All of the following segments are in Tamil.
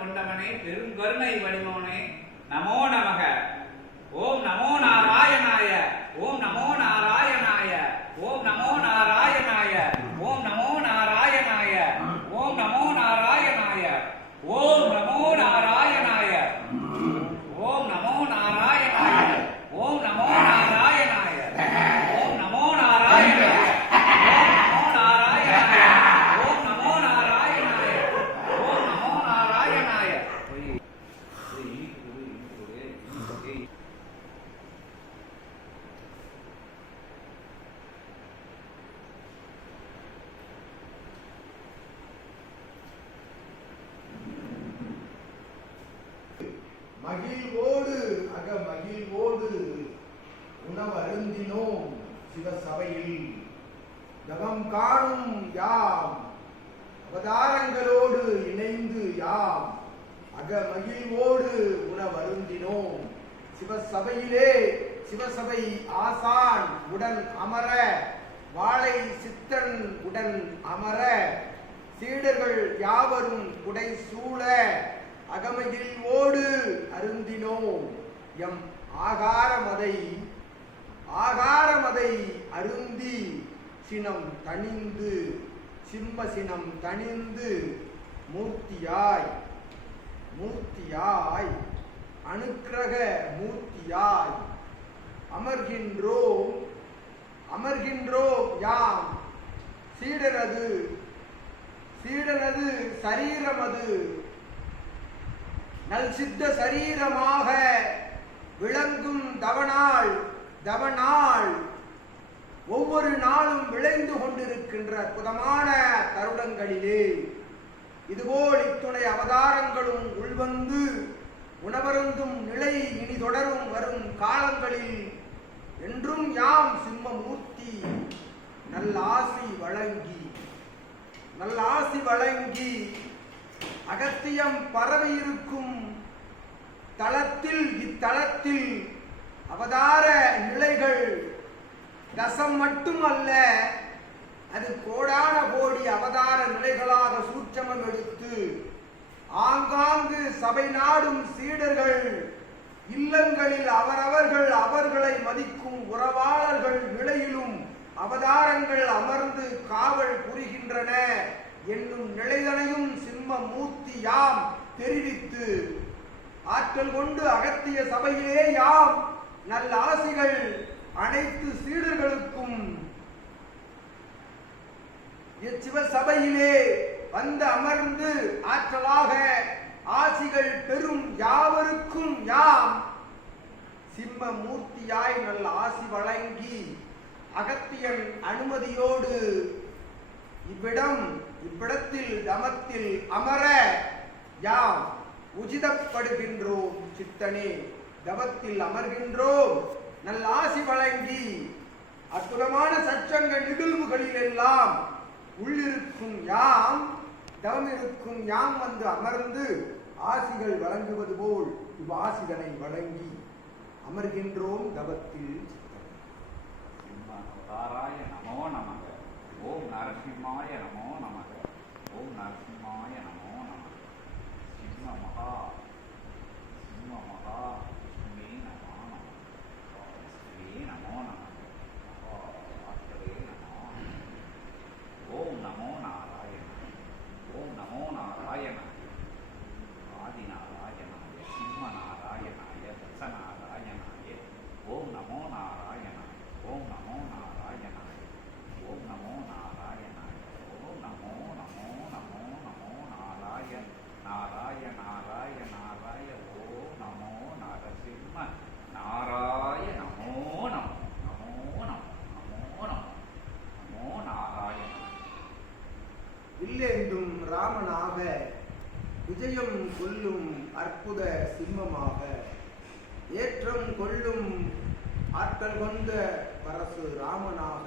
கொண்டவனே பெருங்கருணை வடிவனே நமோ நமக. ஓம் நமோ நாராயணாய. ஓம் நமோ நாராயணாய. ஓம் நமோ நாராயணாய. ஓம் நமோ நாராயணாய. ஓம் நமோ நாராயணாய. ஓம் நமோ நாராயணாய. ஓம் நமோ நாராயணாய. ஓம் நமோ நாராயணாய. ஓம் நமோ நாராயணாய. மகிழ்வோடு மகிழ்வோடு உணவருந்தினோம் சிவசபையில் தவம் காணும் யாம் அவதாரங்களோடு இணைந்து யாம் மகிழ்வோடு உணவருந்தினோம் சிவசபையிலே. சிவசபை ஆசான் உடன் அமர வாழை சித்தன் உடன் அமர சீடர்கள் யாவரும் புடை சூழ அகமகிழ்வோடு அருந்தினோம் எம் ஆகாரமதை அருந்தி சினம் தணிந்து சிம்ம சினம் தணிந்து மூர்த்தியாய் அனுக்கிரக மூர்த்தியாய் அமர்கின்றோம் யாம் சீடனது சரீரமது நல் சித்த சரீரமாக விளங்கும் தவநாள் ஒவ்வொரு நாளும் விளைந்து கொண்டிருக்கின்ற அற்புதமான தருணங்களிலே இதுபோல் இத்துணை அவதாரங்களும் உள்வந்து உணவருந்தும் நிலை இனி தொடரும் வரும் காலங்களில் என்றும் யாம் சிம்மமூர்த்தி நல்லாசி வழங்கி அகத்தியம் பரவியிருக்கும் இத்தலத்தில் அவதார நிலைகள் தசம் மட்டுமல்ல, அது கோடான கோடி அவதார நிலைகளாக சூட்சமம் எடுத்து ஆங்காங்கு சபை நாடும் சீடர்கள் இல்லங்களில் அவர்களை மதிக்கும் உறவாளர்கள் நிலையிலும் அவதாரங்கள் அமர்ந்து காவல் புரிகின்றன என்னும் நிலைதனையும் சிம்ம மூர்த்தி யாம் தெரிவித்து ஆற்றல் கொண்டு அகத்திய சபையிலே யாம் நல்ல ஆசிகள் அனைத்து சீடர்களுக்கும் இச்சிவசபையிலே வந்து அமர்ந்து ஆற்றலாக ஆசிகள் பெறும் யாவருக்கும் யாம் சிம்ம மூர்த்தியாய் நல்ல ஆசி வழங்கி அகத்தியன் அனுமதியோடு இவ்விடத்தில் தமத்தில் அமர யாம் உச்சிதப்படுகின்றோம். சித்தனே தவத்தில் அமர்கின்றோம். நல்ல ஆசி வழங்கி அற்புதமான சச்சங்க நிகழ்வுகளில் எல்லாம் உள்ளிருக்கும் யாம் தவமிருக்கும் யாம் வந்து அமர்ந்து ஆசிகள் வழங்குவது போல் இவ்வாசிதனை வழங்கி அமர்கின்றோம் தவத்தில். நமோ நமக. ஓம் நரசிம்மாய நமோ நமக. ஓம் நரசிம்மாய நமோ நமக. சிம்ம மகா லட்சுமி நமோ நமக. ஸ்ரீ நமோ நமக. மகாத்மரே நமோ. ஓம் நமோ நாராயண. ஓம் நமோ நாராயணாய. ஆதிநாராயணாய சிம்ம நாராயணாய தசநாராயணாய. ஓம் நமோ நாராயணாய. ஓம் நமோ நாராயணாய. ஓம் நமோ நாராயணாய. ஓம் நமோ நமோ நமோ நமோ நாராயண நாராய நாராய நாராய. ஓம் நமோ நரசிம்ம நாராய. நமோ நமோ நமோ நமோ நமோ நமோ நமோ நாராயண. வில்லேந்தும் ராமனாக விஜயம் கொல்லும் அற்புத சிம்மமாக ஏற்றம் கொள்ளும் ஆற்றல் கொண்ட பரசு ராமனாக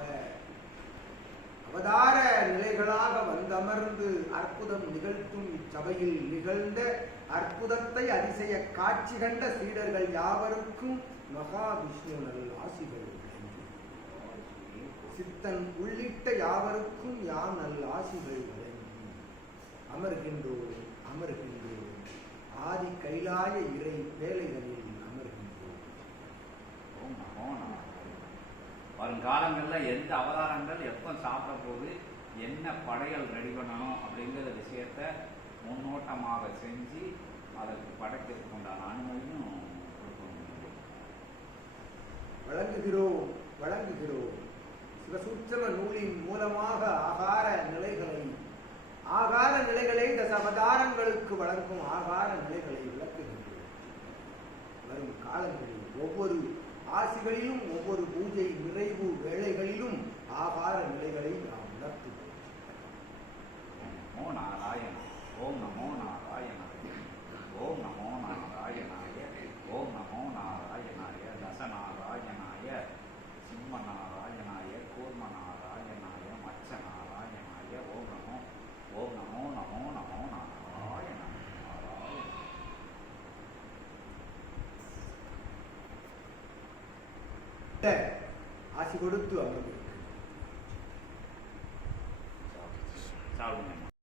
அவதார நிலைகளாக வந்தமர்ந்து அற்புதம் நிகழ்த்தும் இச்சபையில் நிகழ்ந்த அற்புதத்தை அதிசய காட்சி கண்ட சீடர்கள் யாவருக்கும் மகாவிஷ்ணு நல் ஆசிகள். சித்தன் உள்ளிட்ட யாவருக்கும் யாம் நல் ஆசிகள் வழங்கி அமர்கின்றோம். ஆதி கைலாய இறை வேலைகளில் அமர்கின்றோம். ஓம் நமோ நாராயணாய. வருங்காலங்களில் எந்த அவதாரங்கள் எப்போ சாப்பிட போகுது, என்ன படையல் ரெடி பண்ணணும் அப்படிங்கிற விஷயத்த முன்னோட்டமாக செஞ்சு அதற்கு படைக்கிறதுக்கு உண்டான அனுமதியும் கொடுக்கணும். வழங்குகிறோம். சிவசூட்சம நூலின் மூலமாக ஆகார நிலைகளை தசவதாரங்களுக்கு வழங்கும் ஆகார நிலைகளை விளக்குகின்றோம். வரும் காலங்களில் ஒவ்வொரு ஆசிகளிலும் ஒவ்வொரு பூஜை நிறைவு வேளைகளிலும் ஆகார நிலைகளை நாம் விளக்குவோம். நமோ நாராயண. ஓம் நமோ நாராயணாய. ஓம் நமோ நாராயணாய. ஓம் நமோ நாராயணாய. தசநாராயணாய, சிம்ம நாராயணாய, கூர்ம நாராயணாய, மச்ச நாராயணாய. ஓம் நமோ நாராயண. ஆசி கொடுத்து அமர்ந்து